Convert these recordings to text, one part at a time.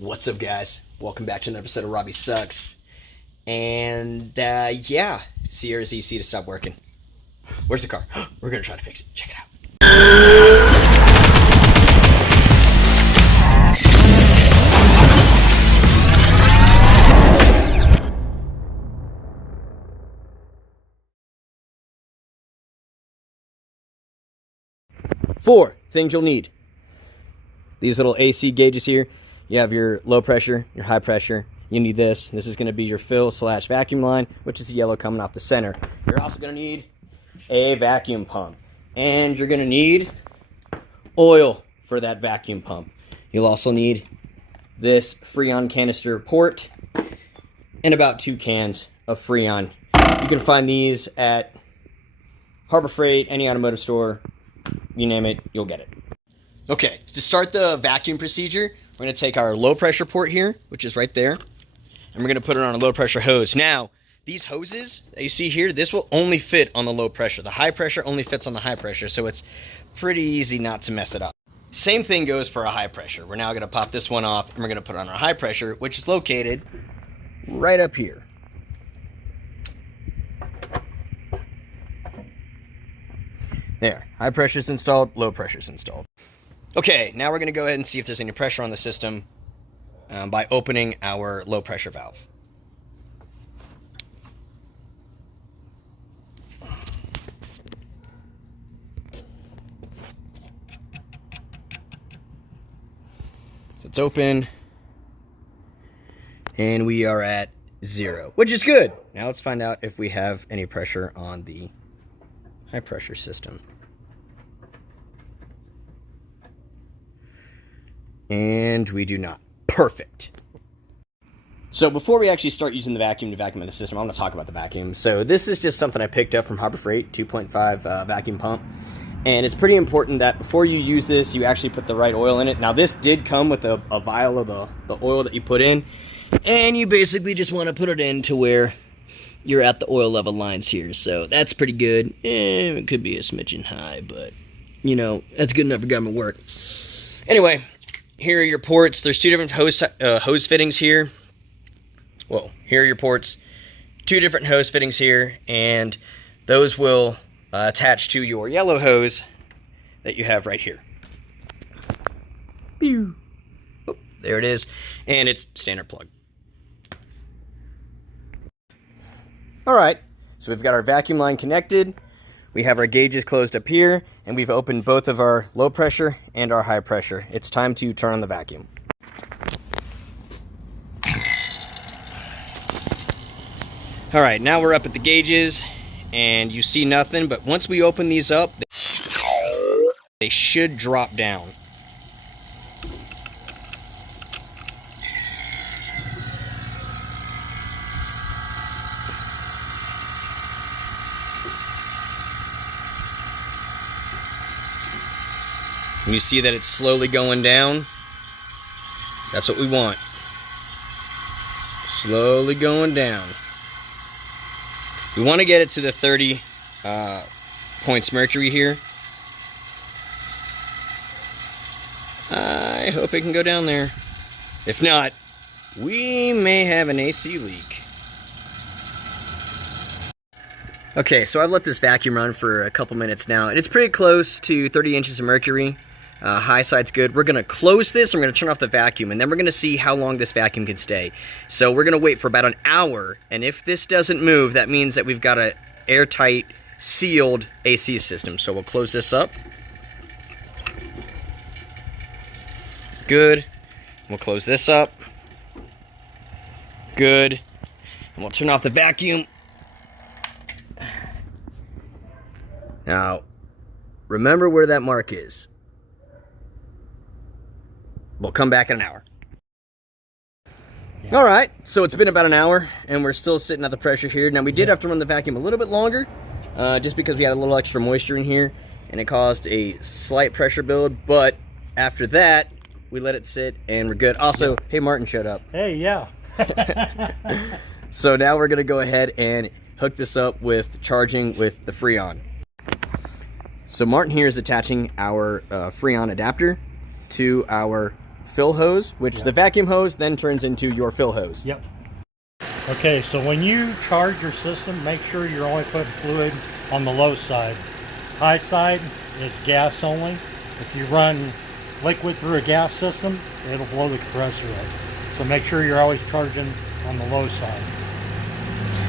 What's up, guys? Welcome back to another episode of Robbie Sucks. And, yeah, Sierra's EC to stop working. Where's the car? We're gonna try to fix it. Check it out. 4 things you'll need. These little AC gauges here. You have your low pressure, your high pressure. You need this. This is going to be your fill/vacuum line, which is the yellow coming off the center. You're also going to need a vacuum pump. And you're going to need oil for that vacuum pump. You'll also need this Freon canister port and about 2 cans of Freon. You can find these at Harbor Freight, any automotive store. You name it, you'll get it. Okay, to start the vacuum procedure, we're going to take our low pressure port here, which is right there, and we're going to put it on a low pressure hose. Now, these hoses that you see here, this will only fit on the low pressure. The high pressure only fits on the high pressure, so it's pretty easy not to mess it up. Same thing goes for a high pressure. We're now going to pop this one off, and we're going to put it on our high pressure, which is located right up here. There, high pressure's installed, low pressure's installed. Okay, now we're going to go ahead and see if there's any pressure on the system by opening our low pressure valve. So it's open, and we are at 0, which is good. Now let's find out if we have any pressure on the high pressure system. And we do not. Perfect. So before we actually start using the vacuum to vacuum the system, I want to talk about the vacuum. So this is just something I picked up from Harbor Freight, 2.5 vacuum pump. And it's pretty important that before you use this, you actually put the right oil in it. Now this did come with a vial of the oil that you put in. And you basically just want to put it in to where you're at the oil level lines here. So that's pretty good. It could be a smidgen high, but, you know, that's good enough for government work. Anyway, here are your ports. There's 2 different hose fittings here. Whoa, here are your ports. 2 different hose fittings here, and those will attach to your yellow hose that you have right here. Pew. Oh, there it is, and it's standard plug. All right, so we've got our vacuum line connected. We have our gauges closed up here, and we've opened both of our low pressure and our high pressure. It's time to turn on the vacuum. All right, now we're up at the gauges, and you see nothing, but once we open these up, they should drop down. And you see that it's slowly going down. That's what we want. Slowly going down. We want to get it to the 30 points mercury here. I hope it can go down there. If not, we may have an AC leak. Okay, so I've let this vacuum run for a couple minutes now, and it's pretty close to 30 inches of mercury. High side's good. We're going to close this, and we're going to turn off the vacuum, and then we're going to see how long this vacuum can stay. So we're going to wait for about an hour, and if this doesn't move, that means that we've got an airtight, sealed AC system. So we'll close this up. Good. We'll close this up. Good. And we'll turn off the vacuum. Now, remember where that mark is. We'll come back in an hour. Yeah. All right, so it's been about an hour, and we're still sitting at the pressure here. Now, we did have to run the vacuum a little bit longer, just because we had a little extra moisture in here, and it caused a slight pressure build. But after that, we let it sit, and we're good. Also, hey, Martin showed up. Hey, yeah. So now we're going to go ahead and hook this up with charging with the Freon. So Martin here is attaching our Freon adapter to our fill hose, which the vacuum hose then turns into your fill hose. Yep. Okay, so when you charge your system, make sure you're only putting fluid on the low side. High side is gas only. If you run liquid through a gas system, it'll blow the compressor up. So make sure you're always charging on the low side.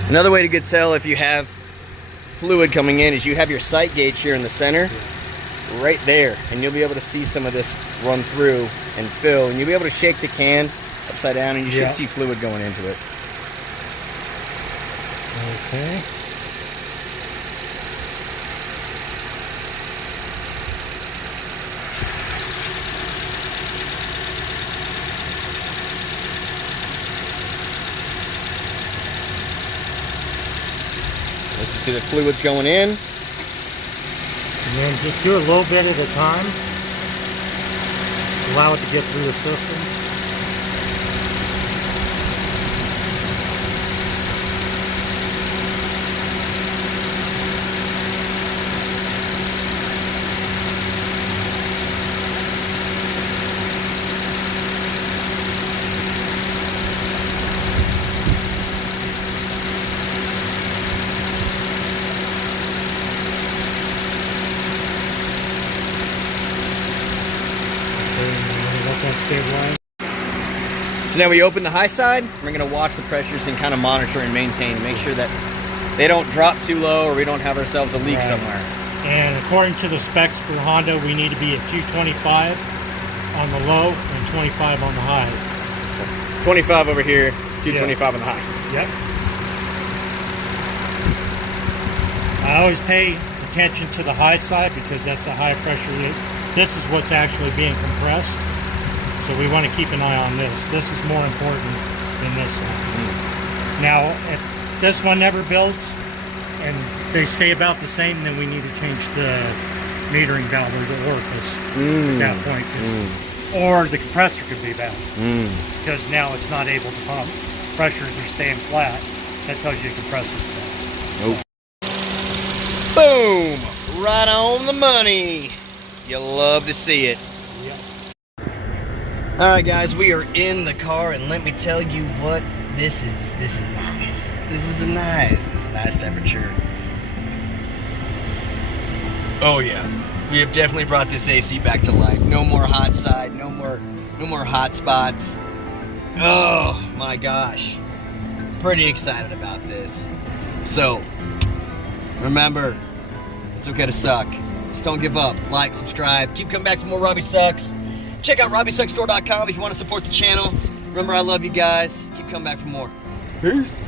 Another way to get tell if you have fluid coming in is you have your sight gauge here in the center, right there, and you'll be able to see some of this run through and fill, and you'll be able to shake the can upside down, and you should see fluid going into it. Okay. Let's see the fluid's going in. And then just do a little bit at a time. Allow it to get through the system. So now we open the high side. We're going to watch the pressures and kind of monitor and maintain, make sure that they don't drop too low or we don't have ourselves a leak somewhere. And according to the specs for Honda, we need to be at 225 on the low and 25 on the high. 25 over here, 225 on the high. Yep. I always pay attention to the high side because that's the high pressure. This is what's actually being compressed. So we want to keep an eye on this. This is more important than this one. Now, if this one never builds and they stay about the same, then we need to change the metering valve or the orifice at that point. Or the compressor could be bad because now it's not able to pump. Pressures are staying flat. That tells you the compressor's bad. Boom! Right on the money. You'll love to see it. Yep. All right, guys, we are in the car, and let me tell you what this is. This is nice. This is a nice temperature. Oh yeah, we have definitely brought this AC back to life. No more hot side. No more hot spots. Oh my gosh, pretty excited about this. So remember, it's okay to suck. Just don't give up. Like, subscribe. Keep coming back for more Robbie Sucks. Check out RobbieSucksStore.com if you want to support the channel. Remember, I love you guys. Keep coming back for more. Peace.